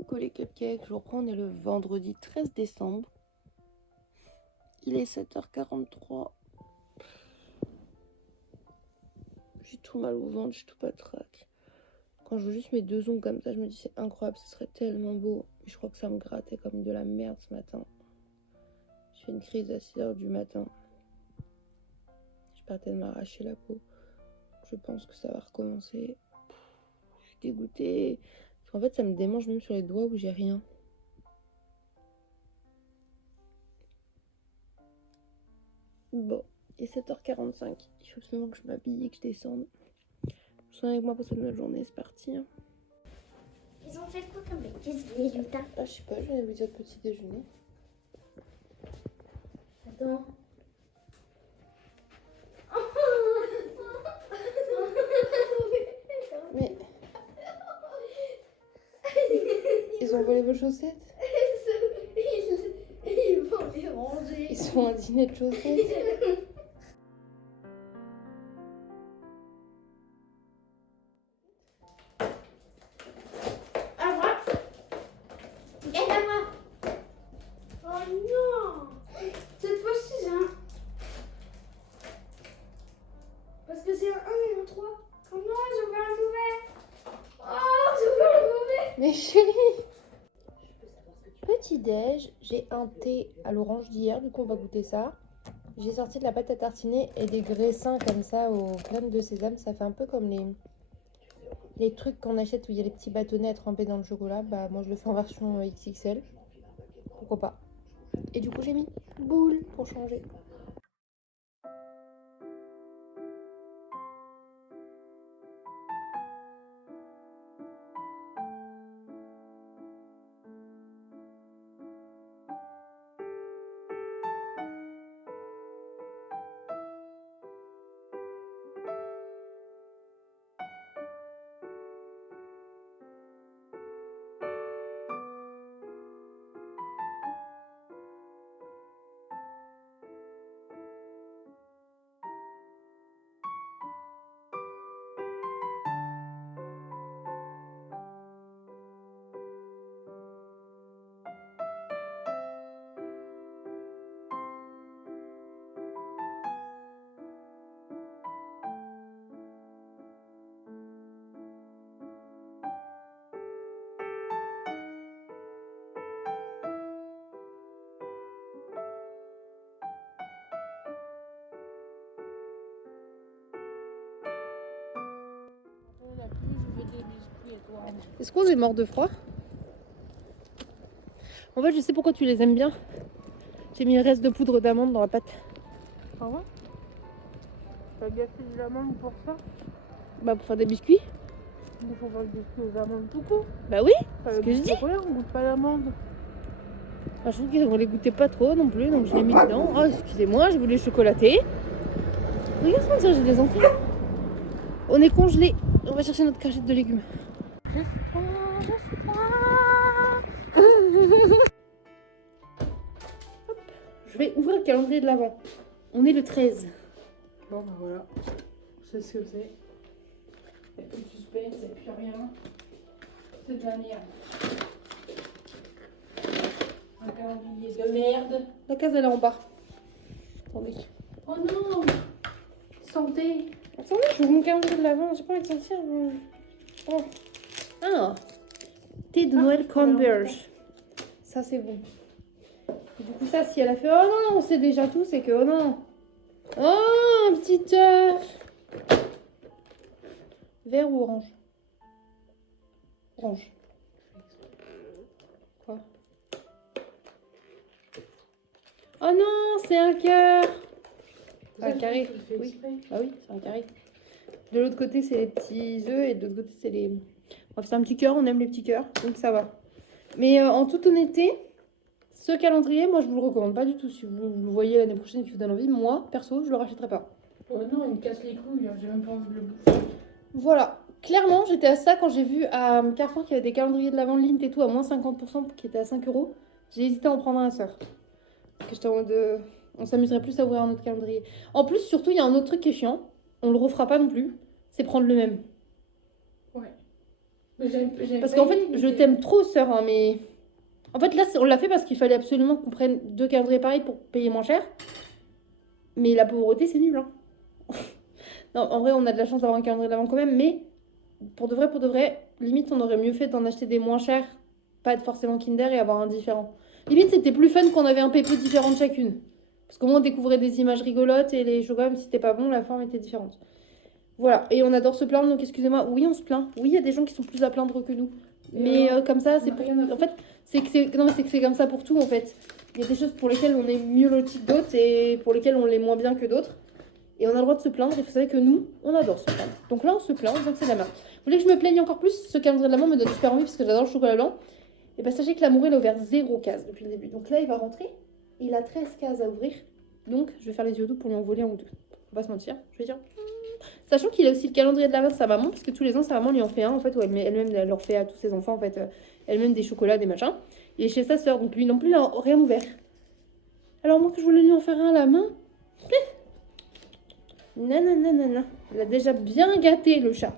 Coucou les cupcakes, je vous reprends, on est le vendredi 13 décembre. Il est 7h43. J'ai tout mal au ventre, j'ai tout patraque. Quand je vois juste mes deux ongles comme ça, je me dis c'est incroyable, ce serait tellement beau. Mais je crois que ça me grattait comme de la merde ce matin. J'ai fait une crise à 6h du matin. Je partais de m'arracher la peau. Je pense que ça va recommencer. Je suis dégoûtée. Parce qu'en fait, ça me démange même sur les doigts où j'ai rien. Bon, il est 7h45. Il faut absolument que je m'habille et que je descende. Je suis avec moi pour cette nouvelle journée, c'est parti. Ils ont fait quoi comme bêtises, les résultats? Ah, je sais pas, je viens de vous dire petit déjeuner. Attends. Mais. Ils ont volé vos chaussettes? Ils vont les ranger. Ils se font un dîner de chaussettes? À droite. Et à moi. Oh non. Cette fois-ci, j'ai un... Parce que c'est un 1 et un 3. Oh non, j'ai ouvert le mauvais. Oh, j'ai ouvert le mauvais. Mais chérie! Petit déj, j'ai un thé à l'orange d'hier, du coup on va goûter ça. J'ai sorti de la pâte à tartiner et des graissins comme ça aux graines de sésame. Ça fait un peu comme les trucs qu'on achète où il y a les petits bâtonnets à tremper dans le chocolat. Bah moi je le fais en version XXL. Pourquoi pas. Et du coup j'ai mis boule pour changer. Est-ce qu'on est mort de froid? En fait, je sais pourquoi tu les aimes bien. J'ai mis le reste de poudre d'amande dans la pâte. Ah ouais? T'as gâté de l'amande pour ça? Bah, pour faire des biscuits. Il faut pas le biscuit aux amandes tout court. Bah oui, T'as ce le que je goût dis. de chocolat, on goûte pas l'amande. Ah, je trouve qu'on les goûtait pas trop non plus, donc je l'ai mis dedans. Oh, excusez-moi, j'ai voulu chocolater. Regarde ça, j'ai des entrées. On est congelé. On va chercher notre cachette de légumes. Je vais ouvrir le calendrier de l'Avent. On est le 13. Bon bah voilà, c'est ce que c'est. Il n'y a plus de suspense, il n'y a plus rien. C'est de la merde. Un calendrier de merde. La case elle est en bas. Attendez. Oh non! Santé! Attendez, je ouvre mon calendrier de l'Avent, j'ai pas envie de sentir. Oh. Ah! Thé de Noël Converge. Ça c'est bon. Et du coup ça, si elle a fait oh non, on sait déjà tout, c'est que oh non. Oh, un petit œuf. Vert ou orange? Orange. Quoi? Oh non, c'est un cœur. Un carré. Oui. Bah oui, c'est un carré. De l'autre côté, c'est les petits œufs et de l'autre côté, c'est les... Bref, c'est un petit cœur, on aime les petits cœurs, donc ça va. Mais en toute honnêteté, ce calendrier, moi, je vous le recommande pas du tout. Si vous le voyez l'année prochaine et qu'il vous donne envie, moi, perso, je le rachèterai pas. Ouais, non, il me casse les couilles, hein, j'ai même pas envie de le bouffer. Voilà. Clairement, j'étais à ça quand j'ai vu à Carrefour qu'il y avait des calendriers de l'Avent de Lint et tout à moins 50% qui étaient à 5 €. J'ai hésité à en prendre un à sœur. Que j'étais en mode... on s'amuserait plus à ouvrir un autre calendrier. En plus, surtout, il y a un autre truc qui est chiant. On le refera pas non plus. C'est prendre le même. Ouais. Parce qu'en fait, je t'aime trop, sœur, hein, mais... En fait, là, on l'a fait parce qu'il fallait absolument qu'on prenne 2 calendriers pareils pour payer moins cher. Mais la pauvreté, c'est nul, hein. Non, en vrai, on a de la chance d'avoir un calendrier d'avant quand même, mais pour de vrai, limite, on aurait mieux fait d'en acheter des moins chers, pas être forcément Kinder et avoir un différent. Limite, c'était plus fun qu'on avait un PP différent de chacune. Parce qu'au moins, on découvrait des images rigolotes et les chocolats, même si c'était pas bon, la forme était différente. Voilà, et on adore se plaindre, donc excusez-moi, oui, on se plaint. Oui, il y a des gens qui sont plus à plaindre que nous. Mais comme ça, c'est pour... En fait, c'est que c'est comme ça pour tout, en fait. Il y a des choses pour lesquelles on est mieux loti que d'autres et pour lesquelles on l'est moins bien que d'autres. Et on a le droit de se plaindre, et vous savez que nous, on adore se plaindre. Donc là, on se plaint, donc c'est de la merde. Vous voulez que je me plaigne encore plus? Ce calendrier de l'Avent me donne super envie parce que j'adore le chocolat blanc. Et bien, sachez que l'amour, il a ouvert 0 case depuis le début. Donc là, il va rentrer. Il a 13 cases à ouvrir. Donc, je vais faire les yeux doux pour lui en voler un ou deux. On va se mentir. Je vais dire... Sachant qu'il a aussi le calendrier de l'Avent de sa maman, parce que tous les ans, sa maman lui en fait un, en fait, où elle-même, elle leur fait à tous ses enfants, en fait, elle-même des chocolats, des machins. Il est chez sa sœur, donc lui non plus, il n'a rien ouvert. Alors, moi, que je voulais lui en faire un à la main... Non. Il a déjà bien gâté, le chat.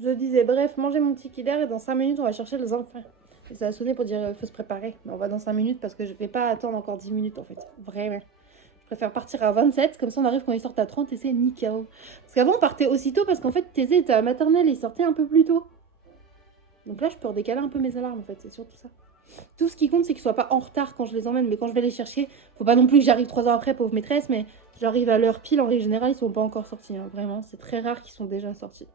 Je disais, bref, mangez mon petit Kinder et dans 5 minutes, on va chercher les enfants. Et ça a sonné pour dire, faut se préparer. Mais on va dans 5 minutes parce que je vais pas attendre encore 10 minutes, en fait. Vraiment. Je préfère partir à 27, comme ça on arrive quand ils sortent à 30 et c'est nickel. Parce qu'avant, on partait aussitôt parce qu'en fait, Thésée était à la maternelle et il sortait un peu plus tôt. Donc là, je peux redécaler un peu mes alarmes, en fait. C'est surtout ça. Tout ce qui compte, c'est qu'ils soient pas en retard quand je les emmène. Mais quand je vais les chercher, faut pas non plus que j'arrive 3 heures après, pauvre maîtresse, mais j'arrive à l'heure pile. En règle générale, ils sont pas encore sortis. Hein. Vraiment, c'est très rare qu'ils sont déjà sortis.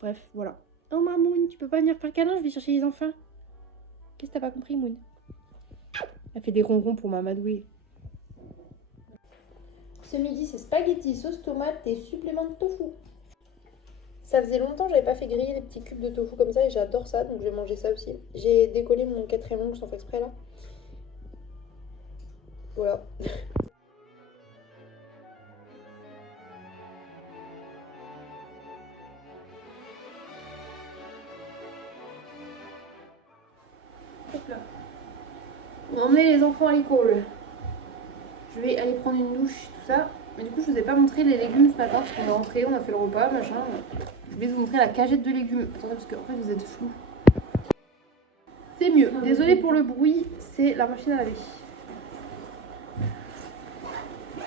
Bref, voilà. Oh, Mamoun, tu peux pas venir faire câlin, je vais chercher les enfants. Qu'est-ce que t'as pas compris, Moon? Elle fait des ronrons pour m'amadouer. Ce midi, c'est spaghetti, sauce tomate et supplément de tofu. Ça faisait longtemps que j'avais pas fait griller des petits cubes de tofu comme ça et j'adore ça, donc je vais manger ça aussi. J'ai décollé mon 4e ongle sans faire exprès là. Voilà. Hop là. On va emmener les enfants à l'école. Je vais aller prendre une douche, tout ça. Mais du coup, je vous ai pas montré les légumes ce matin parce qu'on est rentré, on a fait le repas, machin. Je vais vous montrer la cagette de légumes. Attendez, parce qu'en fait, vous êtes flou. C'est mieux. Désolée pour le bruit, c'est la machine à laver.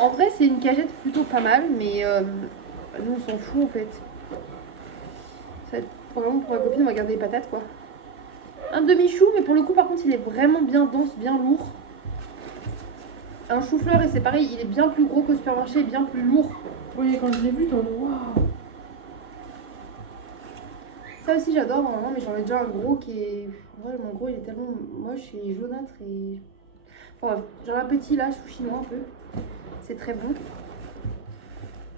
En vrai, c'est une cagette plutôt pas mal, mais nous, on s'en fout en fait. Ça va être probablement pour ma copine, on va garder les patates quoi. Un demi-chou, mais pour le coup, par contre, il est vraiment bien dense, bien lourd. Un chou-fleur, et c'est pareil, il est bien plus gros qu'au supermarché, bien plus lourd. Oui, quand je l'ai vu, t'en waouh. Ça aussi, j'adore normalement, mais j'en ai déjà un gros qui est. Ouais, mon gros, il est tellement moche et jaunâtre et. Enfin bref, j'ai un petit là, chou chinois un peu. C'est très bon.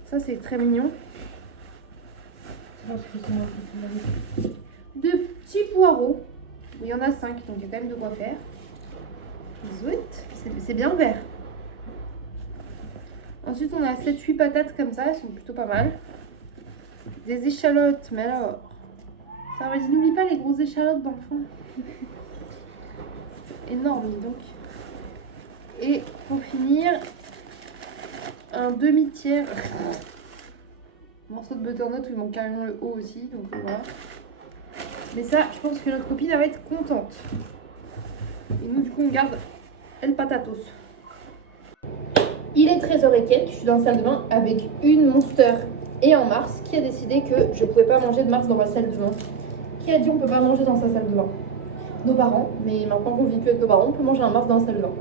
Ça, c'est très mignon. De petits poireaux. Il y en a 5, donc il y a quand même de quoi faire. Zouit, c'est bien vert. Ensuite, on a 7-8 patates comme ça, elles sont plutôt pas mal. Des échalotes, mais alors. Ça va, n'oublie pas les grosses échalotes dans le fond. Énorme, donc. Et pour finir, un demi-tiers. Morceau de butternut où il manque carrément le haut aussi, donc voilà. Mais ça, je pense que notre copine elle va être contente. Et nous, du coup, on garde el patatos. Il est 13h et quelques, je suis dans la salle de bain avec une Monster et un Mars qui a décidé que je ne pouvais pas manger de Mars dans ma salle de bain. Qui a dit on ne peut pas manger dans sa salle de bain? Nos parents, mais maintenant qu'on vit plus avec nos parents, on peut manger un Mars dans la salle de bain.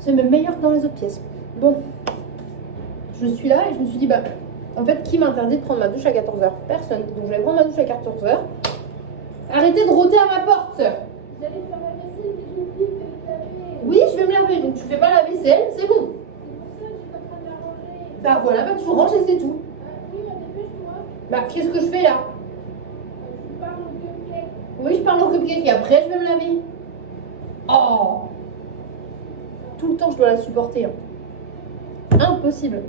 C'est même meilleur que dans les autres pièces. Bon, je suis là et je me suis dit, bah, en fait, qui m'interdit de prendre ma douche à 14h? Personne. Donc je vais prendre ma douche à 14h. Arrêtez de rôter à ma porte! J'allais faire la vaisselle, mais j'ai oublié de te laver. Oui, je vais me laver, donc tu fais pas la vaisselle, c'est bon. C'est pour ça que je suis en train de la ranger. Bah voilà, bah tu ranges et c'est tout. Oui, mais dépêche-toi. Bah qu'est-ce que je fais là? Je parle au cupcake. Oui, je parle au cupcake et après je vais me laver. Oh! Tout le temps, je dois la supporter. Hein. Impossible.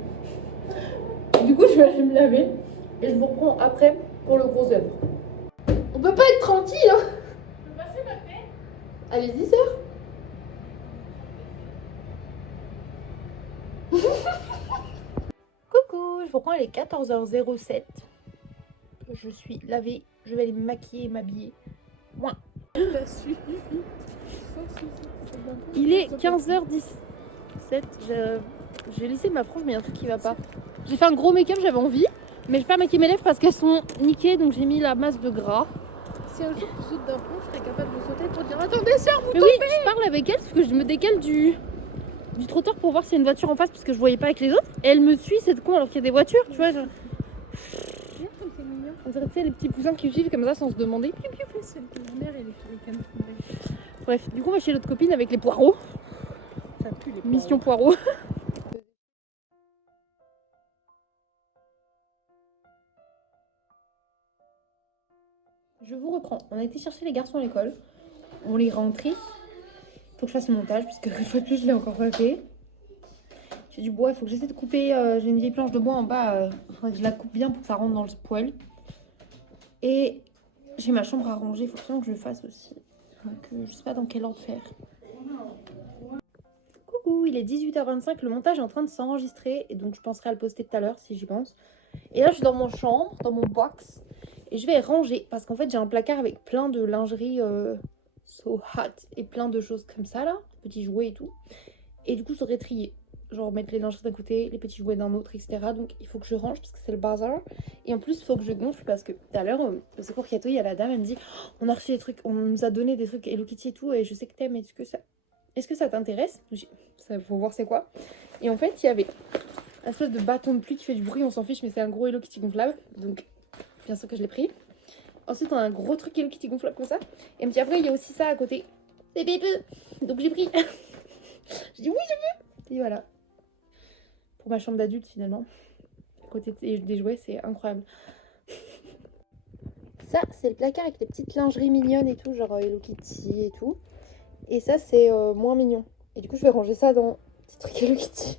Du coup, je vais aller me laver et je vous reprends après pour le gros œuvre. On peut pas être tranquille, hein? Je peux passer ma tête? Allez-y, sœur. Coucou, je vous reprends, il est 14h07. Je suis lavée, je vais aller me maquiller et m'habiller. Mouah. Il est 15h17. J'ai laissé ma frange, mais il y a un truc qui va pas. J'ai fait un gros make-up, j'avais envie, mais je vais pas maquiller mes lèvres parce qu'elles sont niquées, donc j'ai mis la masse de gras. Si un jour tu sautes d'un pont, je serais capable de sauter pour dire attendez, sœur, vous Mais oui, je parle avec elle parce que je me décale du trottoir pour voir s'il y a une voiture en face parce que je voyais pas avec les autres. Et elle me suit, cette con, alors qu'il y a des voitures, tu vois. Genre... c'est mignon. On dirait, tu sais, les petits poussins qui suivent comme ça sans se demander. C'est ma mère et les canons. Bref, du coup, on va chez l'autre copine avec les poireaux. Ça pue les Mission poireaux. Je vous reprends. On a été chercher les garçons à l'école. On les rentrés. Faut que je fasse le montage parce que une fois de plus, je l'ai encore pas fait. J'ai du bois, il faut que j'essaie de couper. J'ai une vieille planche de bois en bas. Faudrait que je la coupe bien pour que ça rentre dans le poêle. Et j'ai ma chambre à ranger. Il faut absolument que je le fasse aussi. Donc, je sais pas dans quel ordre faire. Coucou, il est 18h25. Le montage est en train de s'enregistrer. Et donc, je penserai à le poster tout à l'heure si j'y pense. Et là, je suis dans mon chambre, dans mon box. Et je vais ranger parce qu'en fait, j'ai un placard avec plein de lingerie so hot et plein de choses comme ça là, petits jouets et tout. Et du coup, je devrais trier. Genre mettre les lingeries d'un côté, les petits jouets d'un autre, etc. Donc il faut que je range parce que c'est le bazar. Et en plus, il faut que je gonfle parce que tout à l'heure, au secours Kato, il y a la dame, elle me dit oh, on a reçu des trucs, on nous a donné des trucs Hello Kitty et tout. Et je sais que t'aimes, est-ce que ça t'intéresse? Ça faut voir c'est quoi. Et en fait, il y avait un espèce de bâton de pluie qui fait du bruit, on s'en fiche, mais c'est un gros Hello Kitty gonflable. Donc bien sûr que je l'ai pris. Ensuite, on a un gros truc Hello Kitty gonflable comme ça. Et puis après, il y a aussi ça à côté. C'est bébé. Donc j'ai pris. J'ai dit oui, je veux. Et voilà. Pour ma chambre d'adulte, finalement. À côté des jouets, c'est incroyable. Ça, c'est le placard avec les petites lingeries mignonnes et tout, genre Hello Kitty et tout. Et ça, c'est moins mignon. Et du coup, je vais ranger ça dans petit truc Hello Kitty.